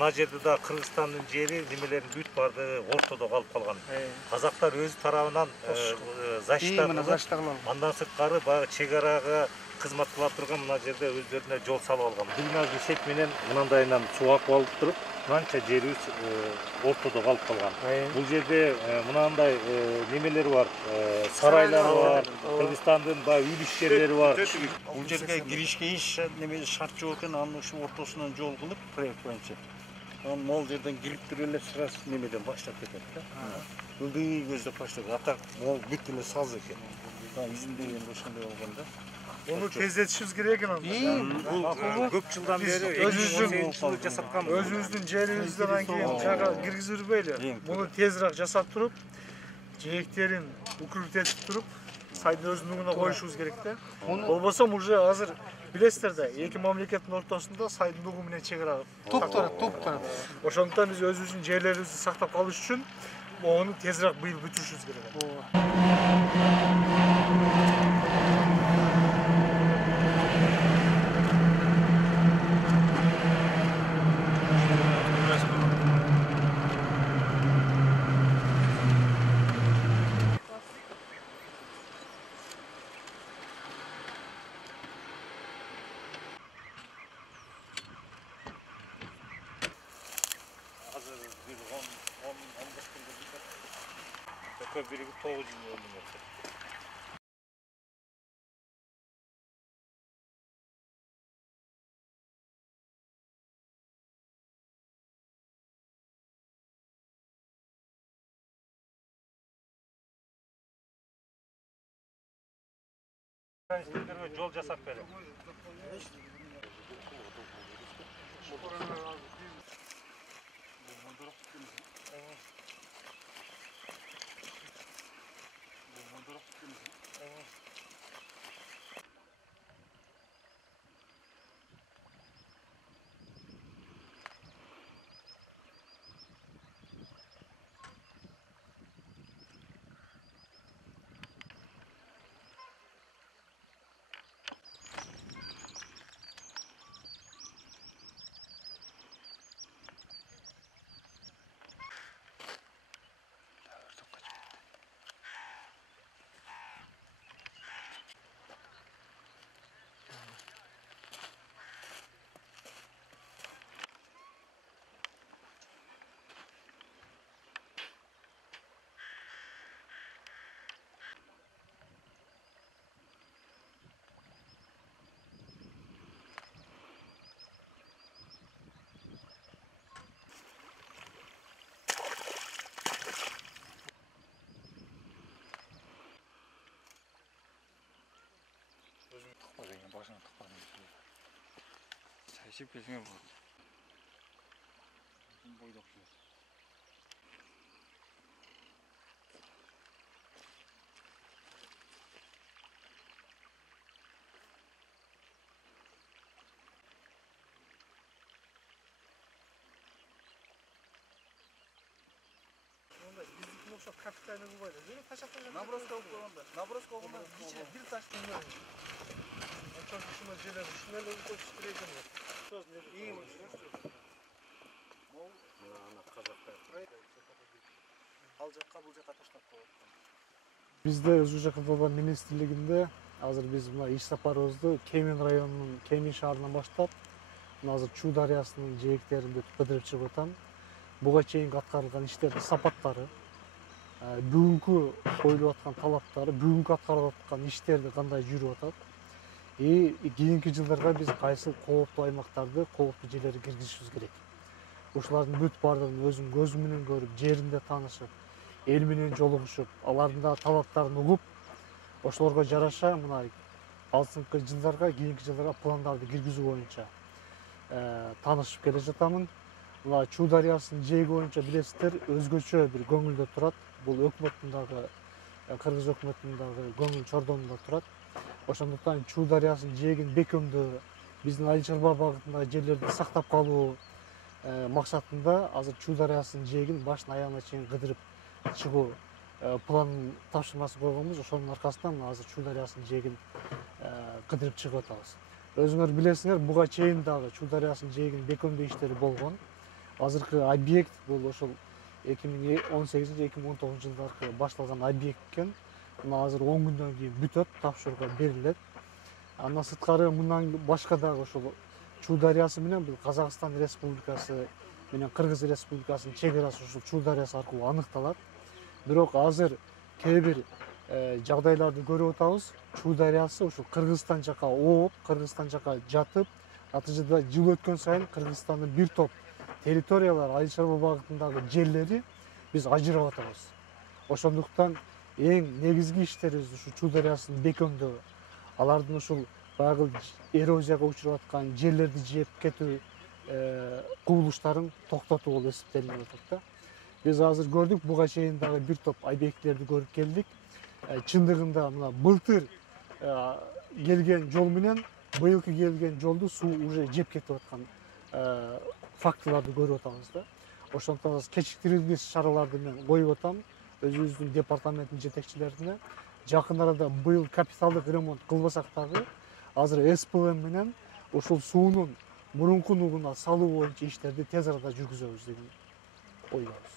мына жерде да Кыргызстандын жери немелердин бүт бардыгы ортодо калып калган. Казактар өз тарабынан защита кылып, андан сырткары баягы чек арага кызмат кыла турган мына жерде өздөрүнө жол салып алган. Дренажный сеть менен мынандайынан суу акып алып туруп, мынанча жерибиз ортодо калып калган. Бул жерде мынандай немелер бар, сарайлар бар, Кыргызстандын баягы үй ишкерлери бар. Бул жерге киришке эч неме шарт жок экен, анын ушу ортосунан жол кылып, проект боюнча. Анан могул жерден кирип туруп эле сразу немеден баштап кетет да. Ылдый көздөп баштап. Атак могул бүт эле саз экен. Изинде эми ошондой болгон да. Onu tezetişimiz gerek ekan. Көп жылдан бери өзүбүздүн жасаткан. Өзүбүздүн жерибизден кийин жага киргизип жүрбөйлү. Муну тезирээк жасап туруп, жээктерин укрупнетип туруп, сайдын өзүнүгүнө коюшубуз керек да. Болбосо уже азыр билесиздер да, эки мамлекеттин ортосунда сайдын угу менен чек ара туп. Ошондуктан биз өзүбүздүн жерлерибизди сактап калыш үчүн ону тезирээк быйыл бүтүрүшүбүз керек. Birigi 9 yıl oldu. Yol жасап берем. Başına tıklanıyor. Sayışıp kesine bu. Boyda okuyor. Çok kapitalini bu böyle. Böyle taş atacak. Nabroska okuyorlar. Nabroska okuyorlar. Bir taş dinliyor. Çok şuna şeyler, şunları da koşturacağım. İyi mi? Bizde Özgürce Kıbrıs Ministerliğinde hazır biz buna iş saparımızda Kemin rayonunun Kemin şaharından başlap hazır Çu Daryasının jeyeklerinde bıdırıp çıkıtan buga чейин аткарылган иштердин сапаттары бүгүнкү коюлуп аткан талаптары бүгүнкү аткарылып аткан иштерди кандай жүрүп атат кийинки жылдарга биз кайсы кооптуу аймактарды кооптуу жерлерге киргизишибиз керек. Ушулардын бүт бардыгын өзүм көзүм менен көрүп жеринде таанышып эл менен жолугушуп алардын да талаптарын угуп ошолорго жараша мына алсыңкы жылдарга кийинки жылдарга пландарды киргизүү боюнча таанышып келе жатамын. Мына Чу дарыясынын жээги боюнча билесиздер өзгөчө бир көңүлдө турат. Бул өкмөттүн дагы кыргыз өкмөтүнүн дагы көңүл чордонунда турат. Ошондуктан Чу дарыясынын жээгин бекемдөө, биздин Айыл чарба багытындагы жерлерди сактап калуу максатында азыр Чу дарыясынын жээгин башынан аягына чейин кыдырып чыгуу планын тапшырмасын койгонбуз. Ошонун аркасынан азыр Чу дарыясынын жээгин кыдырып чыгып атабыз. Өзүңөр билесиңер, буга чейин дагы Чу дарыясынын жээгин бекемдөө иштери болгон. азыркы объект бул ошол 2018-2019 жылдаркы башталган объект экен. Мына азыр 10 күндөн кийин бүтөт, тапшырууга берилет. Андан сырткары мындан башка дагы ошол Чуу дарыясы менен бул Казакстан Республикасы менен Кыргыз Республикасынын чек арасы ушул Чуу дарыясы аркылуу аныкталат. Бирок азыр кээ бир жагдайларды көрүп атабыз. Чуу дарыясы ушул Кыргызстан жака ооп, Кыргызстан жака жатып, натыйжада жыл өткөн сайын Кыргызстандын бир топ территориялар, айыл чарба багытындагы жерлери биз ажырап атабыз. Ошондуктан эң негизги иштерибиз ушу Чуу дарыясын бекемдөө. Алардын ушул баягы эрозияга учурап аткан жерлерди жеп кетүү кубулуштарын токтотуу болуп эсептелип атат да. Биз азыр көрдүк, буга чейин дагы бир топ объектилерди көрүп келдик. Чындыгында мына былтыр келген жол менен быйылкы келген жолду суу уже жеп кетип аткан фактыларды көрүп атабыз да. Ошондуктан кечиктирилгис чараларды мен коюп атам өзүбүздүн департаменттин жетекчилерине. Жакын арада быйыл капиталдык ремонт кылбасак дагы азыр СПМ менен ушул суунун мурунку нугуна салуу боюнча иштерди тез арада жүргүзөбүз деген ойдобуз.